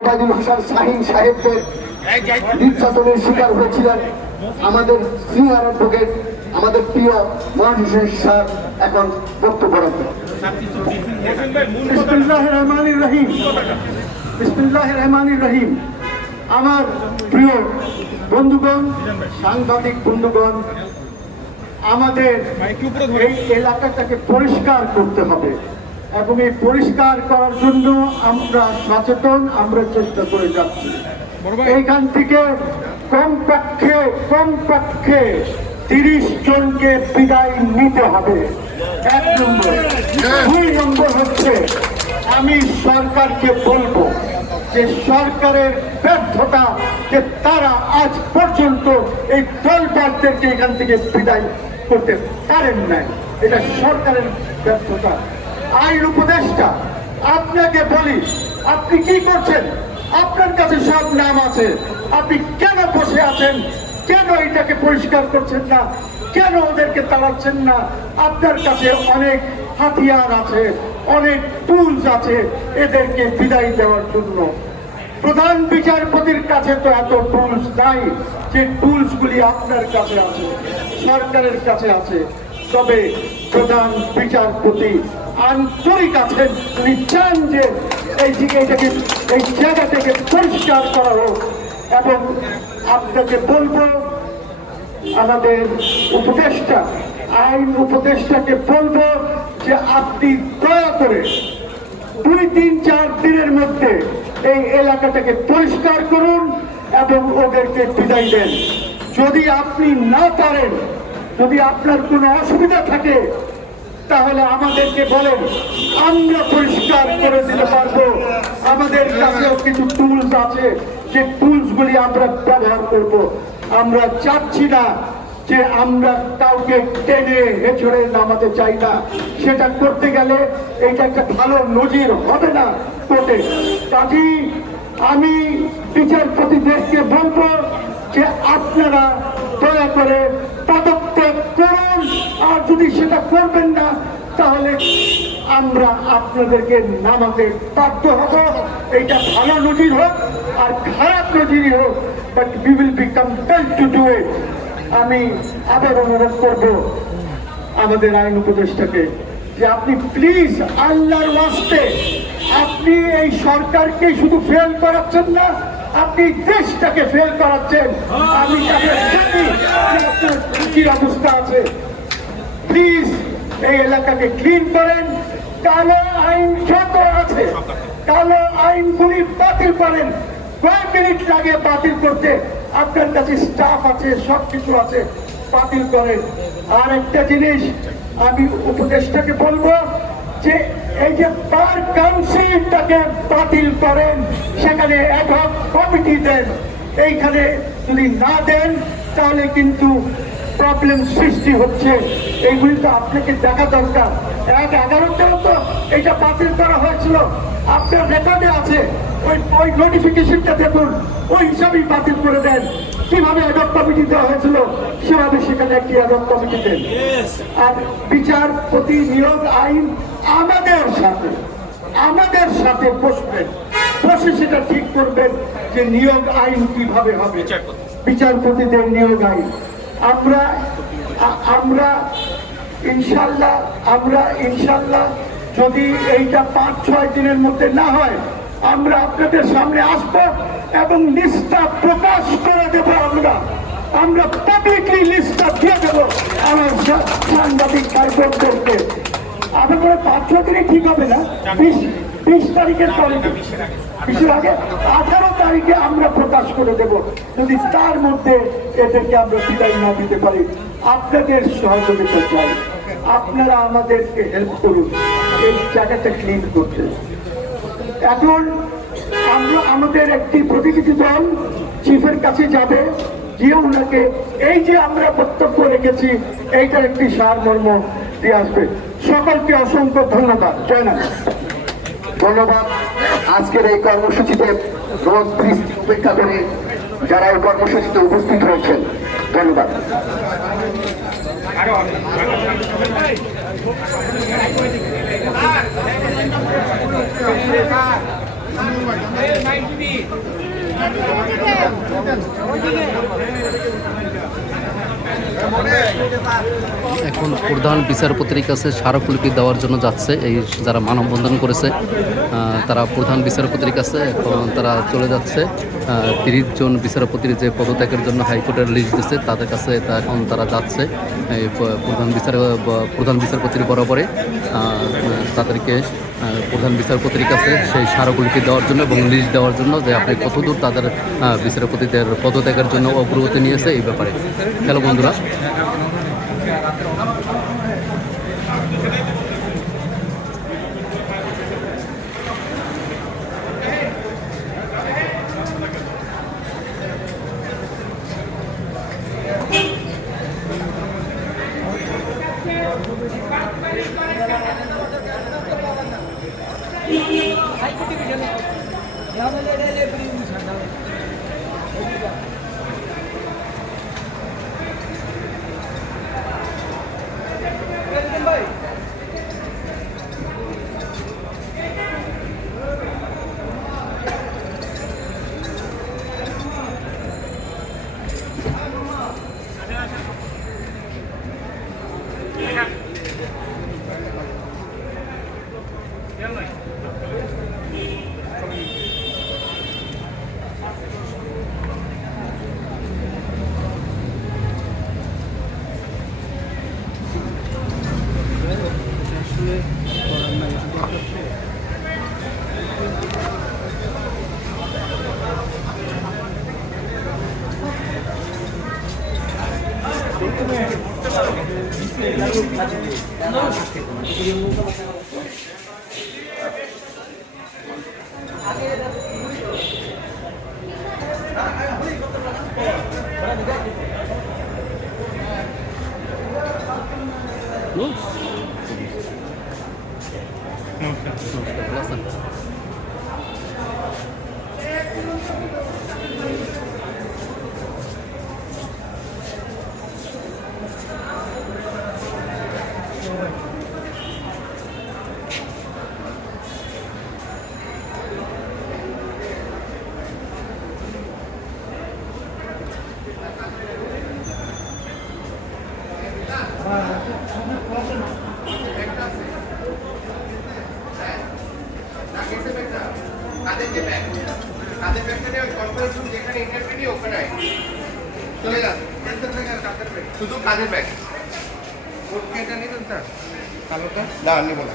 ওবায়দুল হাসান শাহীন সাহেবদের নির্যাতনের শিকার হয়েছিলেন আমাদের সিনিয়র অ্যাডভোকেট আমাদের প্রিয় মহান হোসেন স্যার এখন বক্তব্য রাখবেন। বিসমিল্লাহির রহমানির রহিম। বিসমিল্লাহির রহমানির রহিম। আমার প্রিয় বন্ধুগণ, সাংবাদিক বন্ধুগণ, আমাদের এই এলাকাটাকে পরিষ্কার করতে হবে এবং এই পরিষ্কার করার জন্য আমরা সচেতন, আমরা চেষ্টা করে যাচ্ছি। এইখান থেকে কমপক্ষে 30 জনকে বিদায় নিতে হবে। 1 নম্বর। 2 নম্বর হচ্ছে আমি সরকারকে বলবো যে সরকারের ব্যর্থতা যে তারা আজ পর্যন্ত এই দলবাদদেরকে এখান থেকে বিদায় করতে পারেন নাই, এটা সরকারের ব্যর্থতা। আইন উপদেষ্টা, আপনাকে বলি, আপনি কি করছেন? আপনার কাছে সব নাম আছে, আপনি কেন বসে আছেন? কেন এটাকে পরিষ্কার করছেন না? কেন ওদেরকে তাড়াচ্ছেন না? আপনার কাছে অনেক হাতিয়ার আছে, অনেক টুলস আছে এদেরকে বিদায় দেওয়ার জন্য। প্রধান বিচারপতির কাছে তো এত টুলস নাই, যে টুলস গুলি আপনার কাছে আছে, সরকারের কাছে আছে। তবে প্রধান বিচারপতি আন্তরিক আছেন, উনি চান যে এই জায়গা থেকে পরিষ্কার করা হোক। এবং আপনাকে বলবো, আমাদের উপদেষ্টা, আইন উপদেষ্টাকে বলবো যে আপনি দয়া করে 2-3-4 দিনের মধ্যে এই এলাকাটাকে পরিষ্কার করুন এবং ওদেরকে বিদায় দেন। যদি আপনি না পারেন, যদি আপনার কোনো অসুবিধা থাকে, তাহলে আমাদেরকে বলেন, আমরা পরিষ্কার করে দিতে পারবো। আমাদের কাছেও কিছু টুলস আছে, যে টুলস গুলি আমরা ব্যবহার করব। আমরা চাচ্ছি না যে আমরা কাউকে টেনে হেঁচড়ে নামাতে চাই না। সেটা করতে গেলে এটা একটা ভালো নজির হবে না কোর্টে। কাজেই আমি বিচারপতিদেরকে বলবো যে আপনারা দয়া করে পদক্ষেপ করুন, আর যদি সেটা করবেন না তাহলে আমরা আপনাদেরকে নামাতে বাধ্য হব। এইটা ভালো নজির হোক আর খারাপ নজিরই হোক, but we will be compelled to do it. আমি আবার অনুরোধ করব আমাদের আইন উপদেষ্টাকে যে আপনি প্লিজ আল্লাহর ওয়াস্তে, আপনি এই সরকারকে শুধু ফেল করাচ্ছেন না, আপনি দেশটাকে ফেল করাচ্ছেন। আমি তাকে জানি আপনার কি অবস্থা আছে। প্লিজ এই এলাকাকে ক্লিন করেন। কালো আইন যত আছে, কালো আইনগুলি বাতিল করেন। কয়েক মিনিট লাগে বাতিল করতে, আপনার কাছে স্টাফ আছে, সবকিছু আছে, বাতিল করেন। আর একটা জিনিস আমি উপদেষ্টাকে বলবো যে এই যে বার কাউন্সিলটাকে বাতিল করেন, সেখানে অ্যাডহক কমিটি দেন। এইখানে যদি না দেন তাহলে কিন্তু প্রবলেম সৃষ্টি হচ্ছে। এইগুলি তো আপনাকে দেখা দরকার। 1/11 তো এটা বাতিল করা হয়েছিল, আপনার রেকর্ডে আছে। ওই নোটিফিকেশনটা দেখুন, ওই হিসাবেই বাতিল করে দেন। কিভাবে অ্যাডহক কমিটি দেওয়া হয়েছিল সেভাবে সেখানে একটি অ্যাডহক কমিটি দেন। আর বিচারপতি নিয়োগ আইন আমাদের সাথে বসবেন, বসে সেটা ঠিক করবেন যে নিয়োগ আইন কিভাবে হবে, বিচারপতিদের নিয়োগ আইন। আমরা ইনশাল্লাহ যদি এইটা 5-6 দিনের মধ্যে না হয়, আমরা আপনাদের সামনে আসবো এবং লিস্টটা প্রকাশ করে দেবো। আমরা পাবলিকলি লিস্টটা দিয়ে দেবো আমার সাংবাদিক ভাইবোনদেরকে। আপনার 5-6 দিনে ঠিক হবে না, 20 তারিখের পরে, 20-এর আগে 18 তারিখে আমরা প্রকাশ করে দেব। যদি তার মধ্যে এদেরকে আমরা বিদায় না দিতে পারি, আপনাদের সহযোগিতা চাই। আপনারা আমাদেরকে হেল্প করুন এই জায়গাটা ক্লিন করতে। এখন আমাদের একটি প্রতিনিধি দল চিফের কাছে যাবে, গিয়ে ওনাকে এই যে আমরা বক্তব্য রেখেছি এইটার একটি সারমর্ম দিয়ে আসবে। সকলকে অসংখ্য ধন্যবাদ। জয়নাথ। ধন্যবাদ। আজকের এই কর্মসূচিতে রোদ বৃষ্টি উপেক্ষা করে যারা এই কর্মসূচিতে উপস্থিত হয়েছেন, ধন্যবাদ। এখন প্রধান বিচারপতির কাছে স্মারকলিপি দেওয়ার জন্য যাচ্ছে এই যারা মানববন্ধন করেছে তারা প্রধান বিচারপতির কাছে এখন তারা চলে যাচ্ছে 30 জন বিচারপতির যে পদত্যাগের জন্য হাইকোর্টের লিস্ট দিচ্ছে তাদের কাছে এখন তারা যাচ্ছে এই প্রধান বিচারপতির বরাবরে তাদেরকে প্রধান বিচারপতির কাছে সেই স্মারকলিপি দেওয়ার জন্য এবং লিস্ট দেওয়ার জন্য যে আপনি কতদূর তাদের বিচারপতিদের পদত্যাগের জন্য অগ্রগতি নিয়েছে এই ব্যাপারে। হ্যালো বন্ধুরা, ভালো আছেন? কাদের ব্যাগটা নিয়ে কনফারেন্স রুম যেখানে ইন্টারভিউ নিয়ে ওখানে চলে যান। শুধু কাদের ব্যাগ। কোট কেটা নিতেন স্যার? কালোটা? না, নেব না।